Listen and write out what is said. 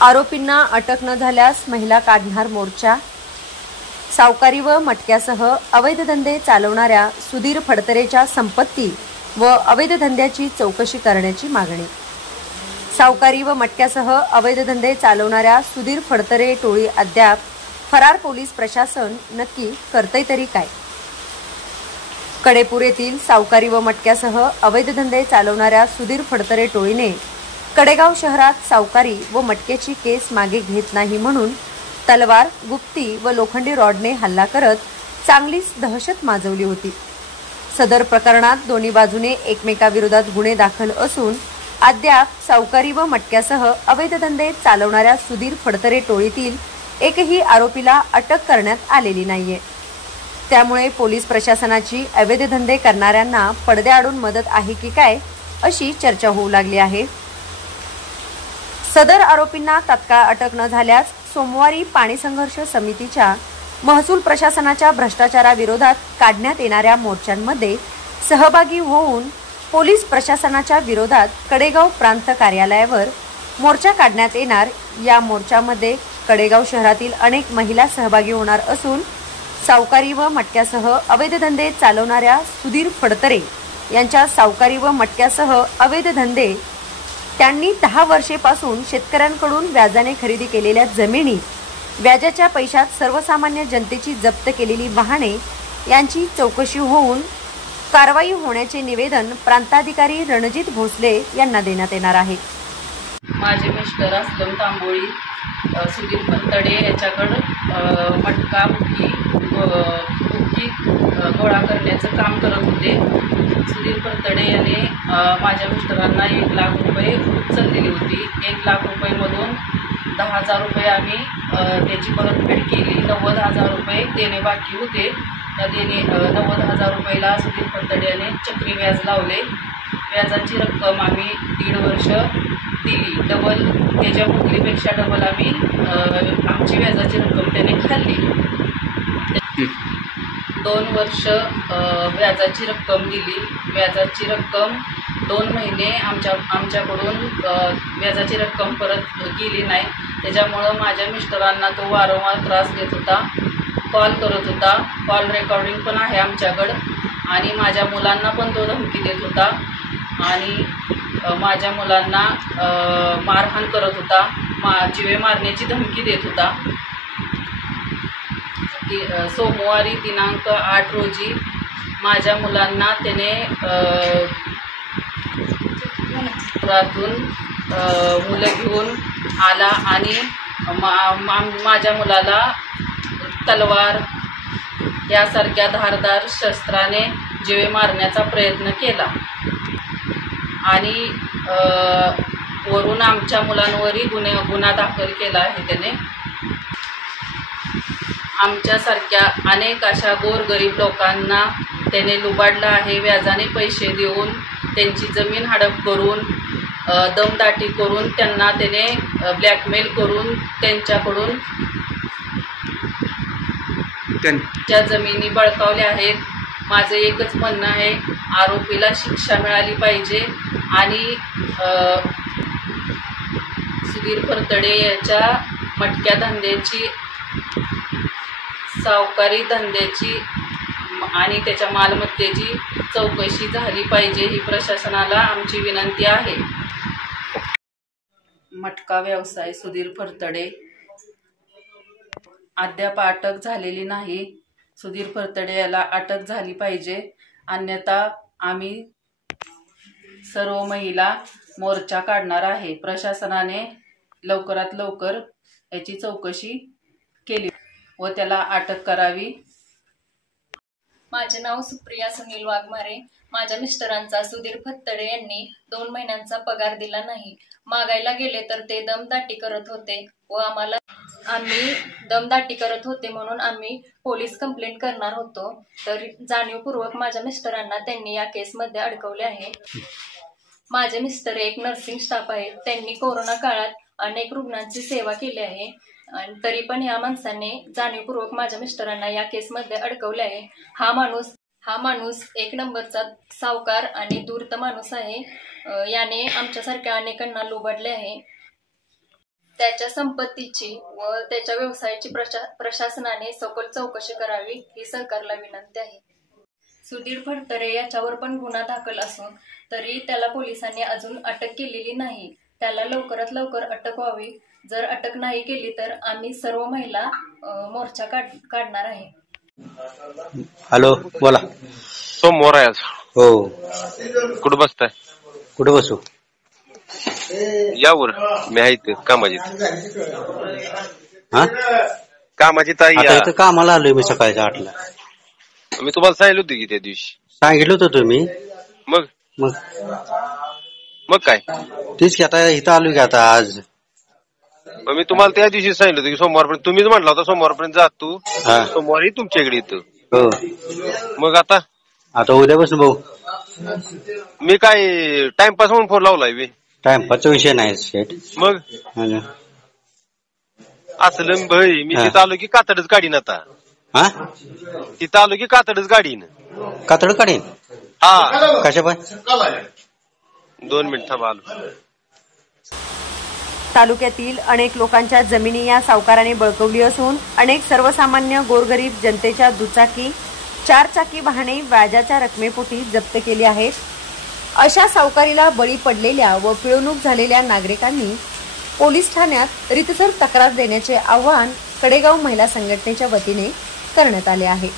आरोपींना अटक न झाल्यास महिला काढणार मोर्चा। सावकारी व मटक्यासह अवैध धंदे चालवणाऱ्या सुधीर फडतरेच्या संपत्ती व अवैध धंद्याची चौकशी करण्याची मागणी। सावकारी व मटक्यासह अवैध धंदे चालवणाऱ्या सुधीर फडतरे टोळी अद्याप फरार। पोलीस प्रशासन नक्की करतंय तरी काय? कडेपूर येथील सावकारी व मटक्यासह अवैध धंदे चालवणाऱ्या सुधीर फडतरे टोळीने कडेगाव शहरात सावकारी व मटक्याची केस मागे घेत नाही म्हणून तलवार, गुप्ती व लोखंडी रॉडने हल्ला करत चांगलीच दहशत माजवली होती। सदर प्रकरणात दोन्ही बाजूने एकमेकाविरोधात गुन्हे दाखल असून अद्याप सावकारी व मटक्यासह अवैध धंदे चालवणाऱ्या सुधीर फडतरे टोळीतील एकही आरोपीला अटक करण्यात आलेली नाहीये। त्यामुळे पोलीस प्रशासनाची अवैध धंदे करणाऱ्यांना पडद्याआडून मदत आहे की काय अशी चर्चा होऊ लागली आहे। सदर आरोपींना तत्काळ अटक न झाल्यास सोमवारी पाणी संघर्ष समितीच्या महसूल प्रशासनाच्या भ्रष्टाचाराविरोधात काढण्यात येणाऱ्या मोर्चांमध्ये सहभागी होऊन पोलीस प्रशासनाच्या विरोधात कडेगाव प्रांत कार्यालयावर मोर्चा काढण्यात येणार। या मोर्चामध्ये कडेगाव शहरातील अनेक महिला सहभागी होणार असून सावकारी व मटक्यासह अवैध धंदे चालवणाऱ्या सुधीर फडतरे यांच्या सावकारी व मटक्यासह अवैध धंदे त्यांनी 10 वर्षेपासून शेतकऱ्यांकडून व्याजाने खरेदी केलेल्या जमिनी, व्याजाच्या पैशात सर्वसामान्य जनतेची जप्त केलेली वाहने यांची चौकशी होऊन कारवाई होण्याचे निवेदन प्रांताधिकारी रणजित भोसले यांना देण्यात येणार आहे। माझे मिस्टर असलम तांबोळी सुधीर फडतरे याच्याकडे मटका बुक्की गोळा करण्याचं काम करत होते। सुधीर फडतरे याने माझ्या मिस्टरांना 1 लाख रुपये उचल दिली होती। 1 लाख रुपयेमधून 10,000 रुपये आम्ही त्याची परतफेड केली। 90,000 रुपये देणे बाकी होते। त्या 90,000 रुपयाला सुधीर फडतरे याने चक्री व्याज लावले। व्याजाची रक्कम आम्ही 1.5 वर्ष दिली। डबल त्याच्या मुदलीपेक्षा डबल आम्ही आमची व्याजाची रक्कम त्याने खाल्ली। 2 वर्ष व्याजाची रक्कम दिली। व्याजाची रक्कम 2 महिने आमच्याकडून व्याजाची रक्कम परत केली नाही। त्याच्यामुळं माझ्या मिस्टरांना तो वारंवार त्रास देत होता, कॉल करत होता। कॉल रेकॉर्डिंग पण आहे आमच्याकडं। आणि माझ्या मुलांना पण तो धमकी देत होता आणि माझ्या मुलांना मारहाण करत होता, जीवे मारण्याची धमकी देत होता। सोमवारी दिनांक 8 रोजी माझ्या मुलांना त्याने पुरातून मुलं घेऊन आला आणि माझ्या मुलाला तलवार यासारख्या धारदार शस्त्राने जीवे मारण्याचा प्रयत्न केला आणि वरून आमच्या मुलांवरही गुन्हा दाखल केला आहे त्याने। आमच्यासारख्या अनेक अशा गोरगरीब लोकांना त्याने लुबाडलं आहे। व्याजाने पैसे देऊन त्यांची जमीन हडप करून दमदाटी करून त्यांना त्याने ब्लॅकमेल करून त्यांच्याकडून त्यांच्या जमिनी बळकावल्या आहेत। माझं एकच म्हणणं आहे, आरोपीला शिक्षा मिळाली पाहिजे आणि सुधीर फडतरे याच्या मटक्या धंद्याची, सावकारी धंद्याची आणि त्याच्या मालमत्तेची चौकशी झाली पाहिजे ही प्रशासनाला आमची विनंती आहे। मटका व्यवसाय सुधीर फडतरे अद्याप अटक झालेली नाही। सुधीर फडतरे याला अटक झाली पाहिजे, अन्यथा आम्ही सर्व महिला मोर्चा काढणार आहे। प्रशासनाने लवकरात लवकर याची चौकशी केली व त्याला अटक करावी। माझे नाव सुप्रिया सुनील वाघमारे। माझ्या मिस्टरांचा सुधीर फडतरे यांनी 2 महिन्यांचा पगार दिला नाही। मागायला गेले तर ते दमदाटी करत होते व आम्ही दमदाटी करत होते म्हणून आम्ही पोलीस कंप्लेंट करणार होतो। तर जाणीवपूर्वक माझ्या मिस्टरांना त्यांनी या केसमध्ये अडकवले आहे। माझे मिस्टर एक नर्सिंग स्टाफ आहेत। त्यांनी कोरोना काळात अनेक रुग्णांची सेवा केली आहे आणि तरी पण या माणसाने जाणीवपूर्वक माझ्या मिस्टरांना या केसमध्ये अडकवले आहे। हा माणूस 1 नंबरचा सावकार आणि धूर्त माणूस आहे। याने आमच्यासारख्या अनेकांना लुबाडले आहे। त्याच्या संपत्तीची व त्याच्या व्यवसायाची प्रशासनाने सखोल चौकशी करावी ही सरकारला विनंती आहे. सुधीर फडतरे याच्यावर पण गुन्हा दाखल असून तरी त्याला पोलिसांनी अजून अटक केलेली नाही. त्याला लवकरात लवकर अटक व्हावी. जर अटक नाही केली तर आम्ही सर्व महिला मोर्चा काढणार आहे. हॅलो, बोला. सोमवार आहे आज. हो. कुठं बसताय? कुठे बसू? यावर मी आहे इथं कामाची. हा, कामाची ताई आता या. इथं कामाला आलोय मी सकाळच्या 8ला. मी तुम्हाला सांगितलं होतं की त्या दिवशी. सांगितलं होतं तुम्ही. मग मग मग काय तीच की आता इथं आलोय की आता आज. मग मी तुम्हाला त्या दिवशी सांगितलं होतं की सोमवारपर्यंत. तुम्हीच म्हटला होता सोमवारपर्यंत जा तू. हा. सोमवारी तुमच्याकडे येतो. हो. मग आता उद्यापासून भाऊ. मी काय टाइमपास म्हणून फोन लावलाय बे. टाइमपासचा विषय नाही शेट. मग असलं भाई मी तिथं आलो की कातडच गाडीन. आता हा, तिथं आलो की कातडच गाडीन. कातड काढीन. हा, कशा पाय? 2 मिनिट थांबा आलो. तालुक्यातील अनेक लोकांच्या जमिनी या सावकाराने बळकवली असून अनेक सर्वसामान्य गोरगरीब जनतेच्या दुचाकी, 4 चाकी वाहने व्याजाच्या रकमेपोटी जप्त केली आहेत. अशा सावकारीला बळी पडलेल्या व पिळवणूक झालेल्या नागरिकांनी पोलीस ठाण्यात रीतसर तक्रार देण्याचे आवाहन कडेगाव महिला संघटनेच्या वतीने करण्यात आले आहे.